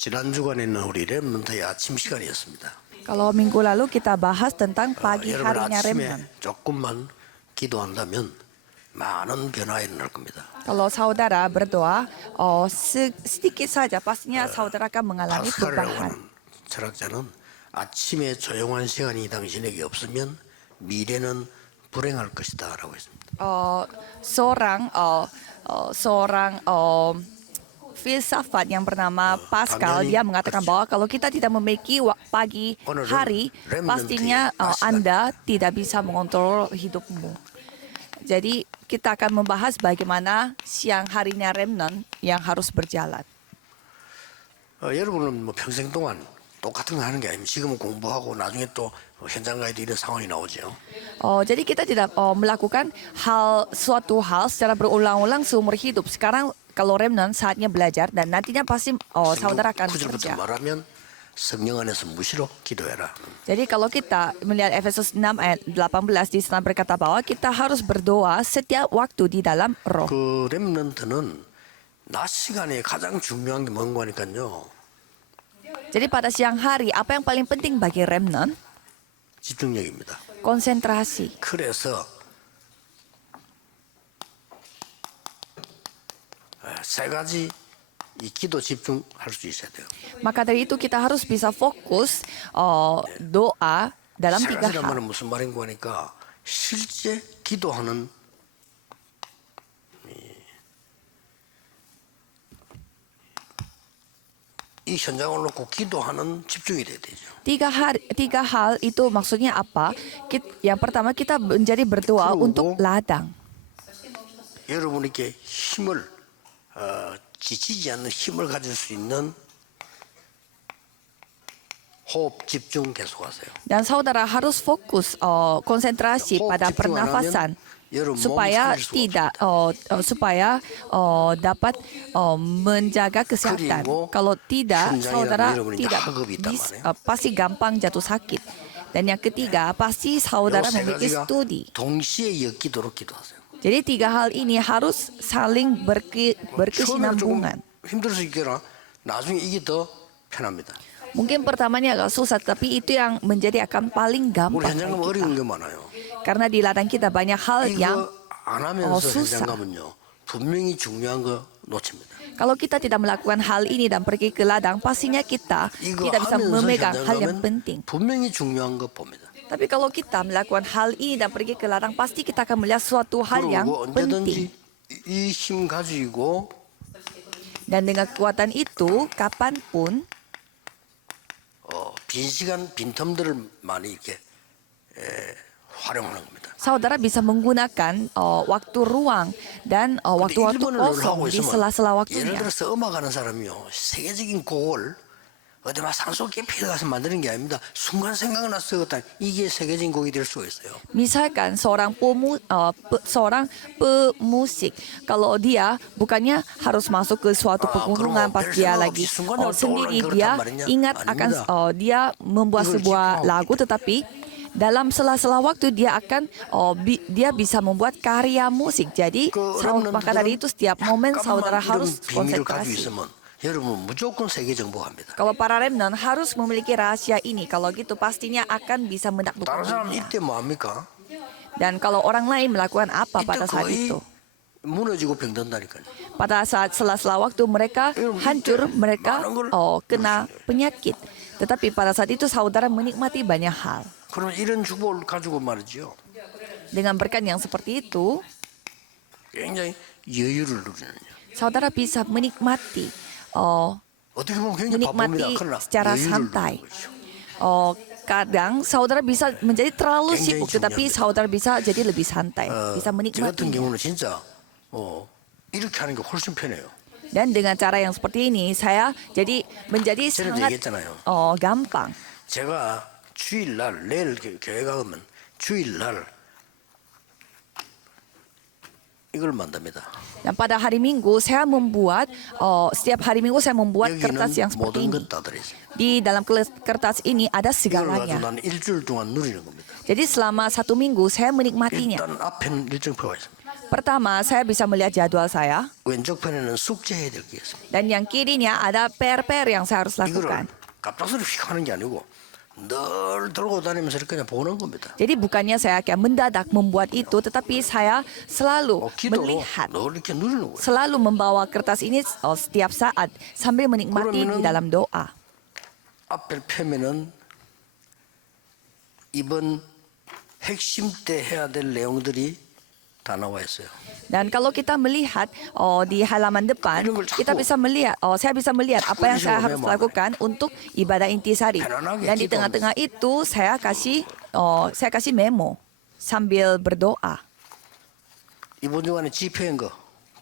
지난 주간에는 우리 렘넌트의 아침 시간이었습니다. Kalau minggu lalu kita bahas tentang pagi 여러분 harinya 아침에 Remnon. 조금만 기도한다면 많은 변화가 일어날 겁니다. Kalau saudara berdoa, sedikit saja pastinya saudara akan mengalami 파스칼이라고 perubahan. 하는 철학자는 아침에 조용한 시간이 당신에게 없으면 미래는 불행할 것이다라고 했습니다. Seorang filsafat yang bernama Pascal, dia mengatakan bahwa kalau kita tidak memiliki pagi hari, pastinya Anda tidak bisa mengontrol hidupmu. Jadi kita akan membahas bagaimana siang harinya Remnon yang harus berjalan. 여러분은 뭐 평생 동안 똑같은 거 하는 게 아니면 지금은 공부하고 나중에 또 현장 가야 이런 상황이 나오죠. Jadi kita tidak melakukan suatu hal secara berulang-ulang seumur hidup. Sekarang kalau Remnon saatnya belajar dan nantinya pasti saudara akan 9절부터 kerja. 말하면 성령 안에서 무시로 기도해라. Jadi kalau kita melihat Efesus 6 ayat 18 di sana berkata bahwa kita harus berdoa setiap waktu di dalam roh. 그 렘넌트는 낮 시간에 가장 중요한 게 뭔가 하니까요. Jadi pada siang hari apa yang paling penting bagi Remnon? 집중력입니다. Konsentrasi. 그래서 세 가지 이 기도 집중할 수 있어야 돼요. Maka dari itu kita harus bisa fokus doa dalam 세 3 가지란 hal. 말은 무슨 말인가 하니까 실제 기도하는 이 현장을 놓고 기도하는 집중이 돼야 되죠. 3 hal itu maksudnya apa? Yang pertama kita menjadi berdoa 그리고 untuk ladang. 여러분에게 힘을 지치지 않는 힘을 가질 수 있는 호흡 집중 계속하세요. Dan saudara harus fokus konsentrasi 호흡 pada 집중 안 pernafasan 하면 여러분 몸 supaya 살릴 수가 tidak dapat menjaga kesehatan. 그리고 Kalau tidak, 현장이라면 saudara 여러분이 tidak 하급이 있단 말이에요. pasti gampang jatuh sakit. Dan yang ketiga, pasti saudara 세 memiliki 가지가 studi. 동시에 엮이도록 기도하세요. Jadi 3 hal ini harus saling 처음에는 조금 berkesinambungan. 힘들 수 있겠나 나중에 이게 더 편합니다. Mungkin pertamanya agak susah, tapi itu yang menjadi akan paling 우리 gampang 현장 가면 bagi 어려운 kita. 게 많아요. Karena di ladang kita banyak hal yang 이거 안 하면서 susah. 현장 가면요 분명히 중요한 거 놓칩니다. Kalau kita tidak melakukan hal ini dan pergi ke ladang, pastinya kita 이거 tidak bisa 하면서 memegang 현장 hal yang 가면 penting. 분명히 중요한 거 봅니다. Tapi kalau kita melakukan hal ini dan pergi ke ladang, pasti kita akan melihat suatu hal yang 그리고 penting. 언제든지 이 힘 가지고 Dan dengan kekuatan itu, kapanpun 빈 시간 빈텀들을 많이 이렇게 활용하는 겁니다. saudara bisa menggunakan waktu ruang dan waktu-waktu 일본을 하고 kosong di 있으면 sela-sela 예를 waktunya. 들어서 음악하는 사람이요 세계적인 곡을 어디 막 산속 깊이 가서 만드는 게 아닙니다. 순간 생각나서 쓰었다 이게 세계적인 곡이 될 수가 있어요. Misalkan seorang pemusik, kalau dia bukannya harus masuk ke suatu pegunungan pas dia lagi sendiri, dia ingat akan dia membuat sebuah lagu, tetapi dalam sela-sela waktu dia akan dia bisa membuat karya musik. Jadi maka dari itu setiap momen saudara harus 비밀을 가지고 konsentrasi. 있으면 여러분 무조건 세계 정복합니다. Kalau para Remnon harus memiliki rahasia ini, kalau gitu pastinya akan bisa 다른 사람 menaklukkan dunia. 이때 뭐 합니까? Dan kalau orang lain melakukan apa pada 이때 saat 거의 itu? 무너지고 병든다니까요. Pada saat sela-sela waktu mereka hancur, mereka kena penyakit. Tetapi pada saat itu saudara menikmati banyak hal. 그럼 이런 축복을 가지고 말이죠. Dengan berkat yang seperti itu, 굉장히 여유를 누리는. saudara bisa menikmati 어떻게 보면 굉장히 바쁩니다. menikmati 그러나 secara 여유를 santai. 누리는 거죠. Kadang saudara bisa menjadi terlalu 굉장히 sibuk, tetapi 중요합니다. saudara bisa jadi lebih santai, bisa 저 같은 menikmati. 경우는 진짜 이렇게 하는 게 훨씬 편해요. Dan dengan cara yang seperti ini, saya jadi menjadi 전에도 sangat 얘기했잖아요. gampang. 제가 주일날 내일 교회 가면 주일날 이걸 만듭니다. Dan pada hari Minggu saya membuat setiap hari Minggu saya membuat kertas yang 여기는 seperti 모든 ini. 것 다 들어있어요. Di dalam kertas ini ada 이걸 가지고 segalanya. 나는 일주일 동안 누리는 겁니다. Jadi selama 1 minggu saya menikmatinya. 일단 앞에는 일정표가 있습니다. Pertama, saya bisa melihat jadwal saya. 왼쪽 편에는 숙제해야 될 게 있습니다. Dan yang kirinya ada PR-PR yang saya harus lakukan. 이거를 갑작스럽게 휙 하는 게 아니고 늘 들고 다니면서 이렇게 그냥 보는 겁니다. Jadi bukannya saya kayak mendadak membuat itu, tetapi saya selalu 기도로 melihat, 늘 이렇게 누리는 거예요. selalu membawa kertas ini setiap saat sambil menikmati di dalam doa. 앞에 펴면은 이번 핵심 때 해야 될 내용들이 다 나와 있어요. Dan kalau kita melihat di halaman depan, kita bisa melihat, saya bisa melihat apa yang saya harus lakukan untuk ibadah intisari. Dan di tengah-tengah itu saya kasih memo sambil berdoa. 이번 주간에 집회한 거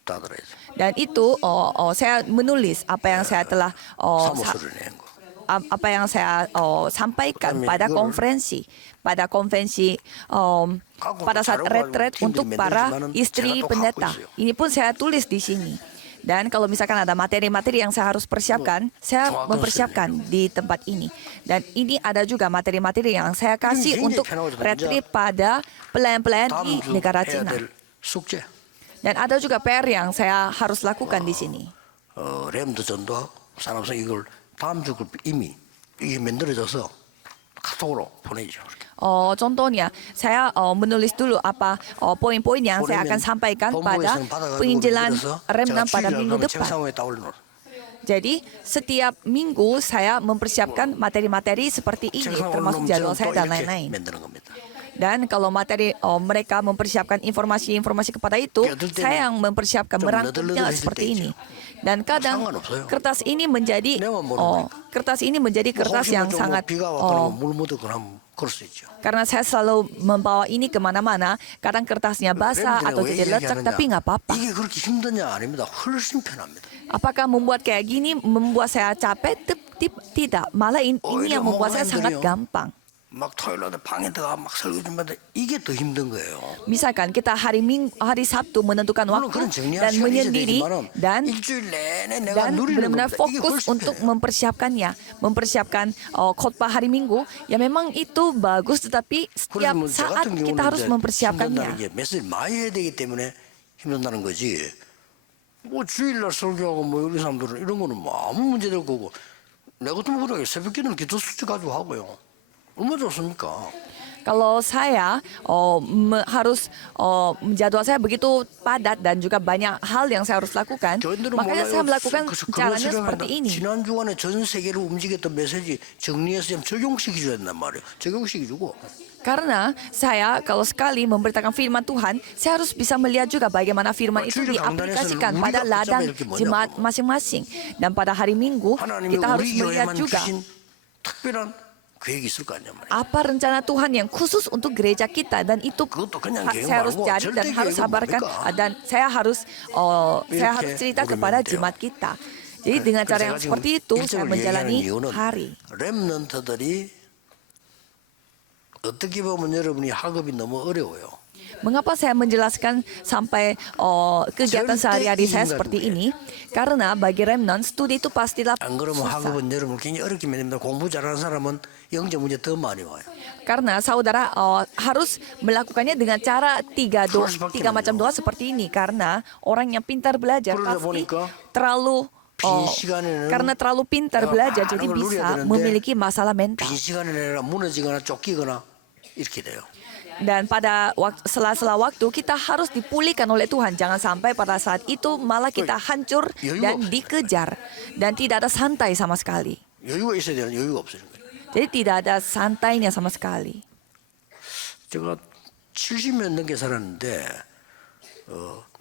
다 들어있어요. Dan itu saya menulis apa yang saya telah 사무소를 낸 거. apa yang saya sampaikan pada konferensi pada saat retret untuk para istri pendeta. Ini pun saya tulis di sini. Dan kalau misalkan ada materi-materi yang saya harus persiapkan, saya mempersiapkan di tempat ini. Dan ini ada juga materi-materi yang saya kasih untuk retreat pada pelayan-pelayan di negara Cina. 숙제. Dan ada juga PR yang saya harus lakukan di sini. 램도 전도 산업성 이걸 다음 주 이미 이게 만들어져서 카톡으로 보내죠. Contohnya, saya menulis dulu apa poin-poin yang saya akan sampaikan pada penginjilan Remnant pada minggu depan. Jadi, setiap minggu saya mempersiapkan materi-materi seperti ini, termasuk jadwal saya dan lain-lain. Dan kalau materi mereka mempersiapkan informasi-informasi kepada itu, saya yang mempersiapkan merangkumnya seperti ini. Dan kadang kertas ini menjadi kertas yang sangat karena saya selalu membawa ini kemana-mana, kadang kertasnya basah atau jadi lecek, tapi nggak apa-apa. Apakah membuat kayak gini membuat saya capek? Tidak, malah ini yang membuat saya sangat gampang. 막 토요일날 방에 들어가 막 설교 좀 받는데 이게 더 힘든 거예요. Misalkan kita hari Sabtu menentukan waktu dan menyendiri dan benar-benar fokus untuk mempersiapkannya, mempersiapkan khotbah hari Minggu, ya memang itu bagus, tetapi setiap saat kita harus mempersiapkannya. 메시지 많이 해야 되기 때문에 힘든다는 거지. 뭐 주일날 설교하고 뭐 우리 사람들은 이런 거는 뭐 아무 문제 될 거고 내가 좀 그래 새벽기는 기도 수치 가지고 하고요. 얼마나 좋습니까? Kalau saya harus jadwal saya begitu padat dan juga banyak hal yang saya harus lakukan, makanya saya melakukan caranya seperti ini. 지난 주간에 전 세계를 움직였던 메시지 정리해서 좀 적용시켜줘야 된단 말이에요. 적용시켜주고. Karena saya kalau sekali memberitakan firman Tuhan, saya harus bisa melihat juga bagaimana firman itu diaplikasikan pada ladang jemaat masing-masing. Dan pada hari Minggu, kita harus melihat juga 특별한 계획이 있을 거 아니야 말이야. apa rencana Tuhan yang khusus untuk gereja kita, dan itu saya harus cari dan harus sabarkan, dan saya harus cerita kepada jemaat kita. Jadi dengan cara yang seperti itu saya menjalani hari. 렘넌트들이 어떻게 보면 여러분이 학업이 너무 어려워요. Mengapa saya menjelaskan sampai kegiatan sehari-hari saya seperti ini? Karena bagi remnant, studi itu pastilah 안 그러면 susah. 학업은 여러분 굉장히 어렵게 만듭니다. 공부 잘하는 사람은 영적 문제 더 많이 와요. Karena saudara harus melakukannya dengan cara tiga macam doa seperti ini. Karena orang yang pintar belajar pasti terlalu karena terlalu pintar belajar, jadi bisa memiliki masalah mental. 빈 시간에 내가 무너지거나 쫓기거나 이렇게 돼요. Dan pada sela-sela waktu kita harus dipulihkan oleh Tuhan. Jangan sampai pada saat itu malah kita hancur dan dikejar. Dan tidak ada santai sama sekali. 여유가 있어야 되는 여유가 없어요. Jadi tidak ada santainya sama sekali. 제가 70년 넘게 살았는데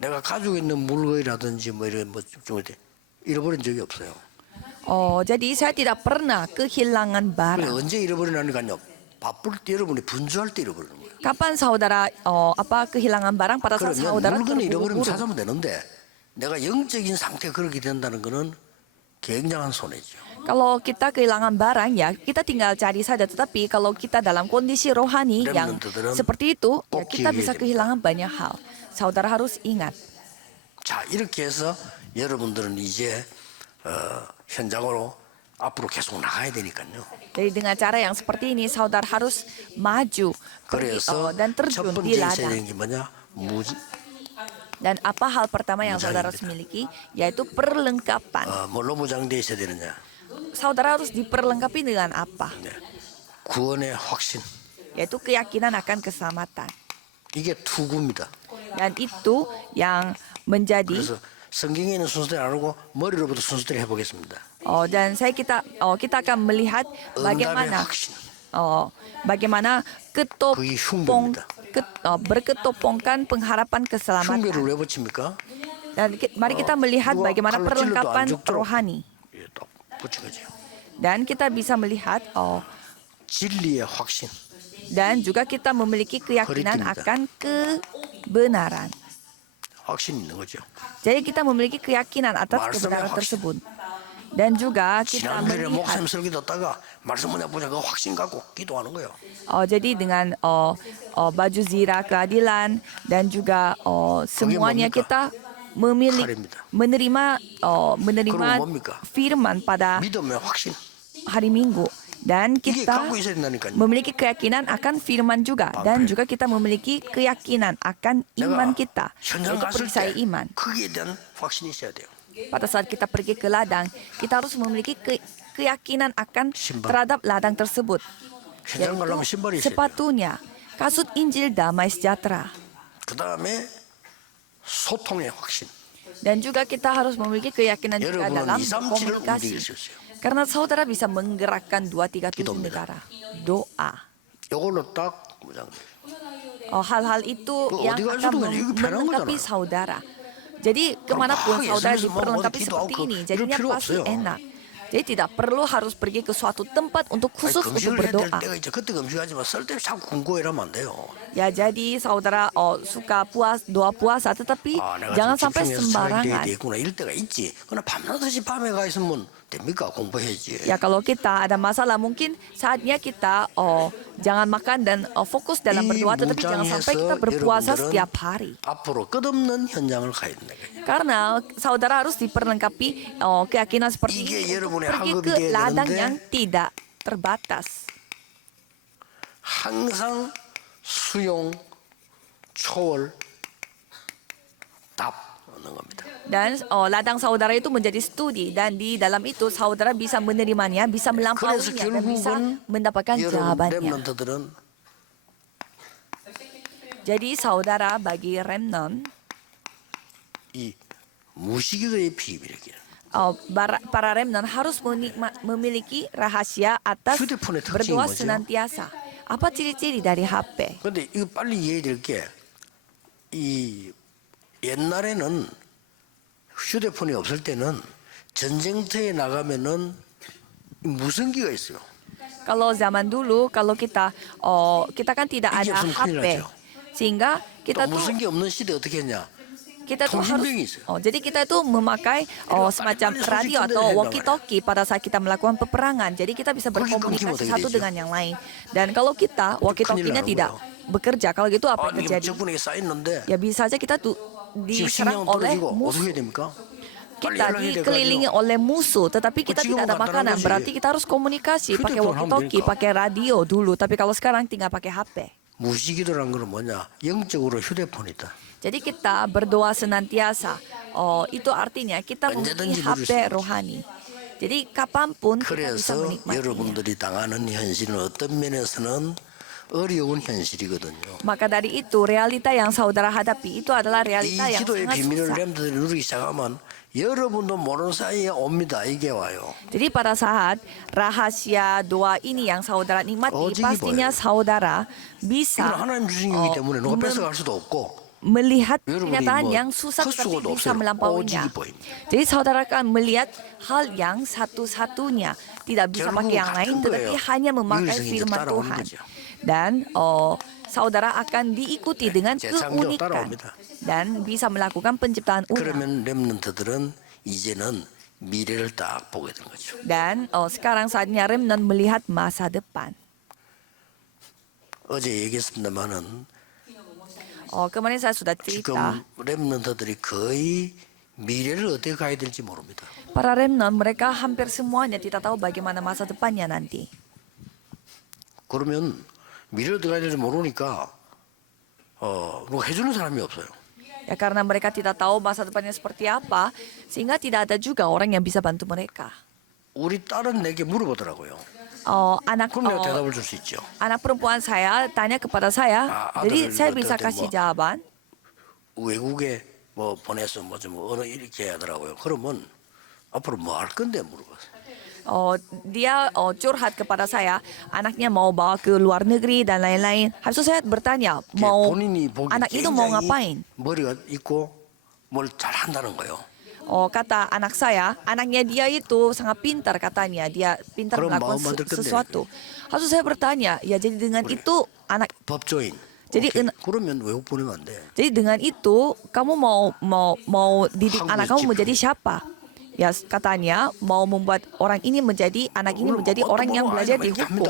내가 가지고 있는 물건이라든지 뭐 이런 좀 잃어버린 적이 없어요. Jadi saya tidak pernah kehilangan barang. 언제 잃어버리나니까요. 바쁠 때 여러분이 분주할 때 잃어버리는 거예요. Kapan saudara kehilangan barang? Pada saat saudara 물건을 잃어버리면 terburu-buru. 찾으면 되는데 내가 영적인 상태가 그렇게 된다는 거는 굉장한 손해죠. Kalau kita kehilangan barang, ya kita tinggal cari saja. Tetapi kalau kita dalam kondisi rohani yang seperti itu, ya kita bisa kehilangan banyak hal. Saudara harus ingat. 자, 이렇게 해서 여러분들은 이제 현장으로 앞으로 계속 나가야 되니까요. Jadi dengan cara yang seperti ini, saudara harus maju 그래서 dan 첫 terjun di 번째 있어야 ladang. 되는 게 뭐냐? Dan apa hal pertama yang saudara harus miliki? Yaitu perlengkapan. 뭘로 무장돼 있어야 되느냐? Saudara harus diperlengkapi dengan apa? 네. 구원의 확신. Yaitu keyakinan akan keselamatan. 이게 투구입니다. Dan itu yang menjadi 그래서 성경에 있는 순서대로 안 하고 머리로부터 순서대로 해보겠습니다. dan kita akan melihat bagaimana 확신. bagaimana berketopongkan pengharapan keselamatan. 흉배를 왜 붙입니까? Dan mari kita melihat bagaimana perlengkapan rohani. 예, 또 붙인 거죠. Dan kita bisa melihat 진리의 확신. dan juga kita memiliki keyakinan Perhatikan. akan kebenaran. 확신이 있는 거죠. Jadi kita memiliki keyakinan atas 말씀의 kebenaran 확신. tersebut. Dan juga kita 지난주에 melihat 목사님 설교 듣다가 말씀 뭐냐 보자 그 확신 갖고 기도하는 거예요. jadi dengan baju zirah keadilan dan juga semuanya 뭡니까? kita menerima 그럼 뭡니까? firman pada 믿음의 확신. hari Minggu dan 이게 kita 갖고 있어야 된다니까요. memiliki keyakinan akan firman juga dan juga kita memiliki keyakinan akan iman kita, 현장 yaitu 갔을 perisai 때 iman. 거기에 대한 확신이 있어야 돼요. Pada saat kita pergi ke ladang, kita harus memiliki keyakinan akan 신발. terhadap ladang tersebut. 현장 가려면 Yaitu 신발이 있어야 돼요. sepatunya, kasut Injil damai sejahtera. 그 다음에 소통의 확신. Dan juga kita harus memiliki keyakinan juga 여러분은 dalam 237을 komunikasi. 움직일 수 있어요. Karena saudara bisa menggerakkan 237 Gido입니다. negara. Doa. 이걸로 딱 무장돼. Hal-hal itu 그 yang 어디 akan 가서도 그냥 이거 편한 melengkapi 거잖아요. saudara. Jadi kemanapun 막 saudara 예수님께서 뭐 diperlengkapi 어디 seperti 기도하고 ini, 이럴 jadinya 필요 pasti 없어요. enak. Jadi tidak perlu harus pergi ke suatu tempat untuk khusus untuk 금식을 해야 될 berdoa. 때가 있죠. 그때 금식하지만 쓸데없이 자꾸 궁고해라면 안 돼요. Ya jadi saudara suka doa puasa, tetapi 내가 jangan 좀 sampai 집중해서 살아야 sembarangan. 되겠구나 이럴 때가 있지. 그러나 밤낮없이 밤에 가 있으면 됩니까? 공부해야지. Ya kalau kita ada masalah mungkin saatnya kita jangan makan dan fokus dalam 이 berdoa, tetapi jangan sampai kita berpuasa 여러분들은 setiap hari. 앞으로 끝없는 현장을 가야 된다. Karena saudara harus diperlengkapi keyakinan seperti 이게 ini untuk 여러분의 pergi 학업이 ke 돼야 ladang 되는데 yang tidak terbatas. 항상 수용, 초월, 답 얻는 겁니다. Dan ladang saudara itu menjadi studi dan di dalam itu saudara bisa menerimanya, bisa 그래서 melampauinya dan bisa 결국은 mendapatkan 여러분 jawabannya. 렘넌트들은 Jadi saudara bagi remnant, 이 무시기도의 비밀이에요. para remnant harus memiliki rahasia atas 휴대폰의 특징이 berdoa 뭐죠? senantiasa. Apa ciri-ciri dari HP? 근데 이거 빨리 이해해야 될 게 이 옛날에는 휴대폰이 없을 때는 전쟁터에 나가면은 무선기가 있어요. Kalau zaman dulu, kalau kita kan tidak 이게 ada 없으면 큰일 HP, 나죠. sehingga 또 kita tuh 무선기 없는 시대 어떻게 했냐? kita tuh harus 통신병이 있어요. jadi kita tuh memakai semacam 빨리 radio 소식 atau 전달해야 walkie-talkie pada saat kita melakukan peperangan. Jadi kita bisa 거기 berkomunikasi 끊기면 satu 어떻게 dengan yang lain. Dan kalau kita walkie-talkie-nya 큰일 tidak 나는 bekerja, kalau gitu apa yang 이게 terjadi? 적군에게 쌓였는데 Ya bisa saja kita tuh 지금 diserang 식량 oleh 떨어지고 어떻게 musuh. 해야 됩니까? 빨리 Kita 연락해야 dikelilingi 돼가지고 oleh musuh, tetapi kita 지금은 tidak ada 간단한 makanan. 거지. Berarti kita harus komunikasi pakai 휴대폰 하면 walkie-talkie, 되니까. pakai radio dulu. Tapi kalau sekarang tinggal pakai HP. 무시기도란 거는 뭐냐? 영적으로 휴대폰이다. Jadi kita berdoa senantiasa. Itu artinya kita memiliki 언제든지 누릴 수 HP 있는 rohani. Jadi kapanpun kita bisa 그래서 menikmatinya. 여러분들이 당하는 현실은 어떤 면에서는 어려운 현실이거든요. Maka dari itu realita yang saudara hadapi itu adalah 이 realita yang 기도의 sangat 비밀을 susah. 렘들이 누리기 시작하면 여러분도 모르는 사이에 옵니다. 이게 와요. Jadi pada saat rahasia doa ini yang saudara nikmati, 어지기 pastinya 보여요. saudara 이건 bisa 하나님 주신 거기 때문에 누가 뺏어갈 수도 없고 melihat 여러분이 kenyataan 뭐 yang susah tetapi 헛수고도 bisa 없어요. melampauinya. 오직이 보입니다. Jadi saudara akan melihat hal yang satu-satunya, tidak bisa 결국은 pakai yang lain, 같은 tetapi 거예요. hanya memakai 유일성이 firman 따라오는 Tuhan. 거죠. Dan saudara akan diikuti dengan 재창조 keunikan 따라옵니다. dan bisa melakukan penciptaan ulang. 그러면 렘넌트들은 이제는 미래를 딱 보게 된 거죠. Dan sekarang saatnya remnant melihat masa depan. 어제 얘기했습니다만은 Kemarin saya sudah cerita, 지금 렘넌트들이 거의 미래를 어떻게 가야 될지 모릅니다. para remnant mereka hampir semuanya tidak tahu bagaimana masa depannya nanti. 그러면 미래를 어떻게 가야 될지 모르니까 누가 해주는 사람이 없어요. Ya karena mereka tidak tahu masa depannya seperti apa, sehingga tidak ada juga orang yang bisa bantu mereka. 우리 딸은 내게 물어보더라고요. Anak 그럼 내가 대답을 줄 수 있죠. anak perempuan saya tanya kepada saya, jadi saya bisa kasih jawaban. 외국에 뭐 보내서 뭐 좀 어느 이렇게 하더라고요. 그러면 앞으로 뭐 할 건데 물어봤어요. Dia curhat kepada saya, anaknya mau bawa ke luar negeri dan lain-lain. Habis itu saya bertanya, mau 본인이 보기 anak itu mau ngapain? 머리가 있고 뭘 잘한다는 거예요. Kata anak saya, anaknya dia itu sangat pintar katanya, dia pintar 그럼 melakukan 마음 만들 건데. sesuatu. Habis itu saya bertanya, ya jadi dengan itu anak, 법조인. jadi 오케이. 그러면 외국 보내면 안 돼. jadi dengan itu kamu mau didik 한국에 anak kamu 집중. menjadi siapa? Ya katanya mau membuat orang ini menjadi anak ini menjadi orang yang belajar di hukum.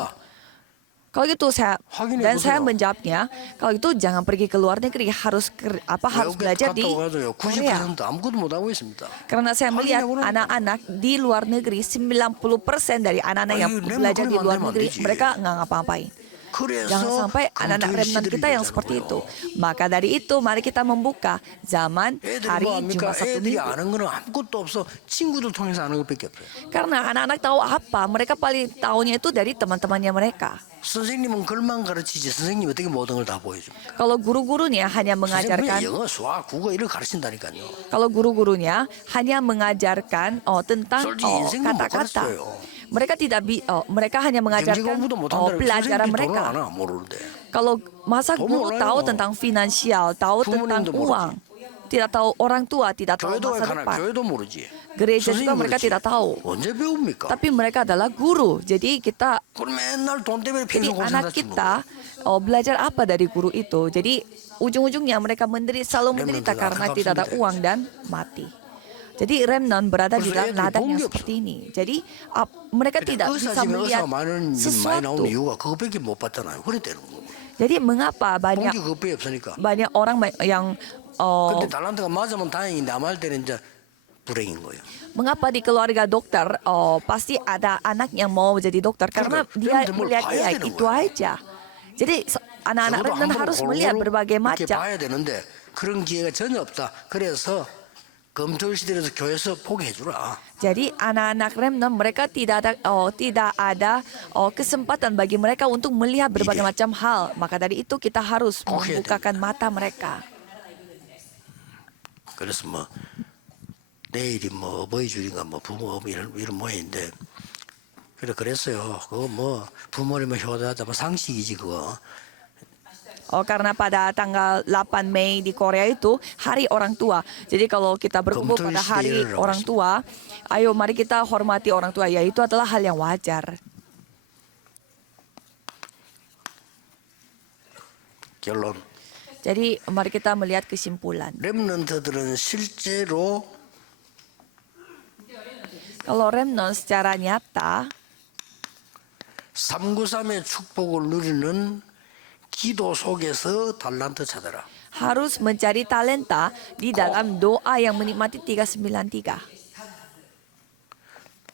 Kalau gitu saya 확인해 dan saya 보세요. menjawabnya, kalau gitu jangan pergi ke luar negeri, harus harus 외국에 belajar di 갔다 와가지고요. Korea. 90% 아무것도 못 하고 있습니다. Karena saya melihat 확인해 보는 anak-anak di luar negeri, 90% dari anak-anak yang 아유, belajar di 렘넌 luar 그러면 안 negeri, 되지. mereka nggak ngapa-ngapain. 그래서 Jangan sampai anak-anak remnant kita yang seperti itu. Maka dari itu mari kita membuka zaman 애들이 hari 뭐 합니까? Jumat Sabtu 애들이 Minggu. 아는 거는 아무것도 없어. 친구들 통해서 아는 것밖에 없어요. Karena anak-anak tahu apa? Mereka paling tahunya itu dari teman-temannya mereka. 선생님은 글만 가르치지 선생님이 어떻게 모든 걸 다 보여줍니까? Kalau guru-gurunya hanya 선생님이 mengajarkan, 영어, 수학, 국어 이걸 가르친다니까요. kalau guru-gurunya hanya mengajarkan tentang 솔직히 인생도 못 kata-kata. 가르쳐요. Mereka hanya 경제 mengajarkan 공부도 못한다는 pelajaran 선생님이 돈을 mereka. 안 와, 모르는데. Kalau masa Kamu guru mulai tahu loh. tentang finansial, tahu tentang 부모님도 uang, tidak tahu orang tua, tidak tahu 교회도 masa 가나 depan. 교회도 모르지. Gereja juga 선생님 mereka 모르지. tidak tahu. 언제 배웁니까? Tapi mereka adalah guru. Jadi kita, 그럼 맨날 돈 때문에 jadi 평생 고생하다 anak 죽는 kita belajar apa dari guru itu? Jadi ujung-ujungnya mereka selalu menderita Remnant karena adalah tidak ada kapsul uang dan mati. Jadi remnant berada di Terus dalam 애들이 ladang 본 yang 게 seperti ini. Jadi mereka tidak bisa 의사 집에 melihat 의사가 많이 sesuatu. 나오는 이유가 그것밖에 못 봤잖아요. 그래 되는 거고. Jadi mengapa 본 banyak 게 그것밖에 없으니까. banyak orang yang 근데 달란트가 맞으면 다행인데 안 맞을 때는 이제 불행인 거예요. mengapa di keluarga dokter pasti ada anak yang mau jadi dokter karena 그러니까 dia remnant 뭘 melihat 봐야 되는 itu 거예요. aja. Jadi anak-anak 적어도 remnant 한번 harus melihat berbagai 이렇게 macam. 봐야 되는데 그런 기회가 전혀 없다. 그래서 검토 시대에서 교회에서 포기해 주라. Jadi anak-anak remnant mereka tidak ada kesempatan bagi mereka untuk melihat berbagai Iya. macam hal. Maka dari itu kita harus Oke, membukakan mata mereka. 그래서 뭐 내일이 뭐 어버이 주일인가 뭐 부모 이런 모임인데 그랬어요. 그거 뭐 부모님을 효도하자 뭐 상식이지 그거. Karena pada tanggal 8 Mei di Korea itu hari orang tua. Jadi kalau kita berkumpul pada hari orang tua, ayo mari kita hormati orang tua. Ya itu adalah hal yang wajar. 결론. Jadi mari kita melihat kesimpulan. 렘넌트들은 실제로 Kalau remnant secara nyata 393의 축복을 누리는 기도 속에서 달란트 찾아라. harus mencari talenta di dalam doa yang menikmati 393.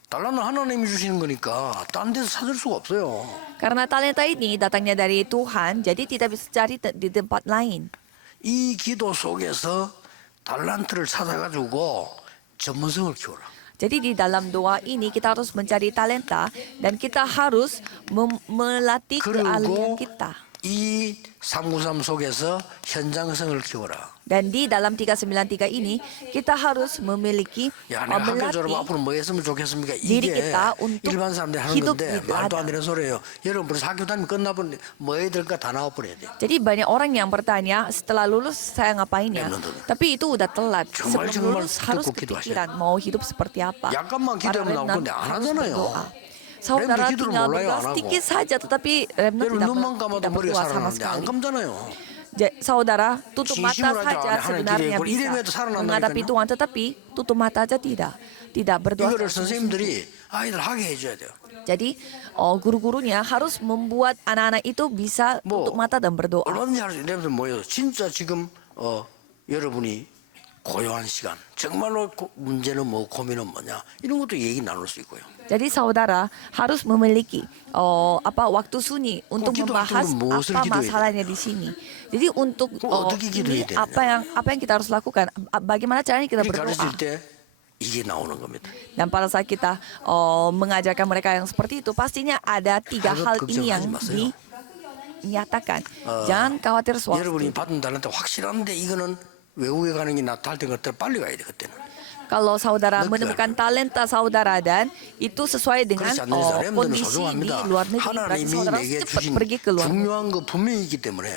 달란트 하나님이 주시는 거니까 딴 데서 찾을 수가 없어요. Karena talenta ini datangnya dari Tuhan, jadi tidak bisa cari di tempat lain. 이 기도 속에서 달란트를 찾아가지고 전문성을 키워라. Jadi di dalam doa ini kita harus mencari talenta dan kita harus melatih keahlian 그리고 kita. 이 393 속에서 현장성을 키워라. Dan di dalam 393 ini kita harus memiliki 야, 내가 학교 졸업 melatih 앞으로 뭐 했으면 좋겠습니까? diri 이게 kita untuk 일반 사람들이 하는 hidup 건데 di 말도 안 ladang. 되는 소리예요. 여러분 벌써 학교 다니면 끝나버리는데 뭐 해야 될까 다 나와버려야 돼. Jadi banyak orang yang bertanya setelah lulus saya ngapain ya? Tapi itu udah telat. 정말, Sebelum 정말 lulus harus 듣고 kepikiran mau hidup seperti apa. 약간만 Para 기도하면 나올 remnant 건데 안 harus 하잖아요. berdoa. Saudara 기도를 tinggal 몰라요, berdoa 안 하고. sedikit saja, tetapi remnant 여러분 tidak, 눈만 감아도 tidak 머리가 berdoa sama 살아나는데 안 sekali. 감잖아요. Saudara tutup mata 진심으로 하지 saja 않아요. sebenarnya 하나님 bisa 이름에도 살아난다니까요. menghadapi Tuhan, tetapi tutup mata aja tidak berdoa. 이거를 선생님들이 아이들 하게 해줘야 돼요. Jadi guru-gurunya harus membuat anak-anak itu bisa 뭐, tutup mata dan berdoa. 얼마든지 할 수 있는 여러분들 모여서 진짜 지금 여러분이 고요한 시간, 정말로 문제는 뭐 고민은 뭐냐 이런 것도 얘기 나눌 수 있고요. Jadi saudara harus memiliki waktu sunyi untuk 기도할 membahas 때는 무엇을 apa 기도해야 masalahnya di sini. Jadi untuk 어떻게 ini 기도해야 되느냐. apa yang kita harus lakukan, bagaimana caranya kita 이렇게 berdoa. 가르칠 때 이게 나오는 겁니다. Dan pada saat kita mengajarkan mereka yang seperti itu, pastinya ada 3 hal ini yang dinyatakan. Jangan khawatir 여러분이 sewaktu. 받은 달란트 확실한데 이거는 외국에 가는 게 낫다 할 때 그때 빨리 가야 돼 그때는. Kalau saudara menemukan talenta saudara dan itu sesuai dengan 그렇지 않는 이상 렘들은 kondisi di 소중합니다. luar negeri, berarti 하나님이 saudara 내게 cepat 주신 pergi ke luar negeri. 중요한 거 분명히 있기 때문에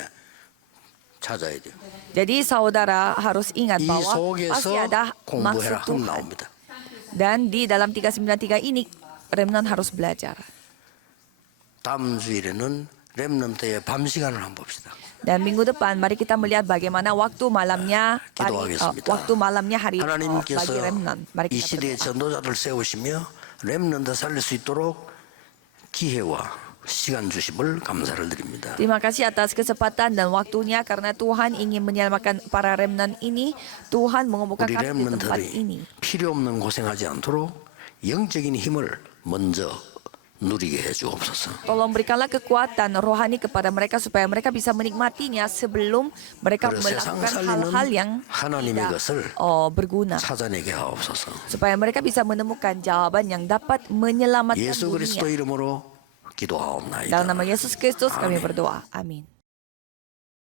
찾아야 돼요. Jadi saudara harus ingat 이 bahwa pasti ada 속에서 공부해라 maksud 하면 Tuhan. 나옵니다. Dan di dalam 393 ini remnant harus belajar. 다음 주일에는 렘넌트의 밤 시간을 한번 봅시다. Dan minggu depan mari kita melihat bagaimana waktu malamnya 기도하겠습니다. waktu malamnya hari bagi 하나님께서 remnant. Mari 이 kita 시대의 berdoa. 전도자들 세우시며 렘넌트 살릴 수 있도록 기회와 시간 주심을 감사를 드립니다. Terima kasih atas kesempatan dan waktunya karena Tuhan ingin menyelamatkan para remnant ini. Tuhan mengumpulkan 우리 kami di tempat 렘넌트들이 ini. 필요 없는 고생하지 않도록 영적인 힘을 먼저 누리게 해주옵소서. Tolong berikanlah kekuatan rohani kepada mereka supaya mereka bisa menikmatinya sebelum mereka 그리고 세상 melakukan 살리는 hal-hal yang 하나님의 tidak 것을 berguna. 찾아내게 하옵소서. Supaya mereka bisa menemukan jawaban yang dapat menyelamatkan 예수 그리스도 dunia. 이름으로 기도하옵나이다. Dalam nama Yesus Kristus kami Amin. berdoa. Amin.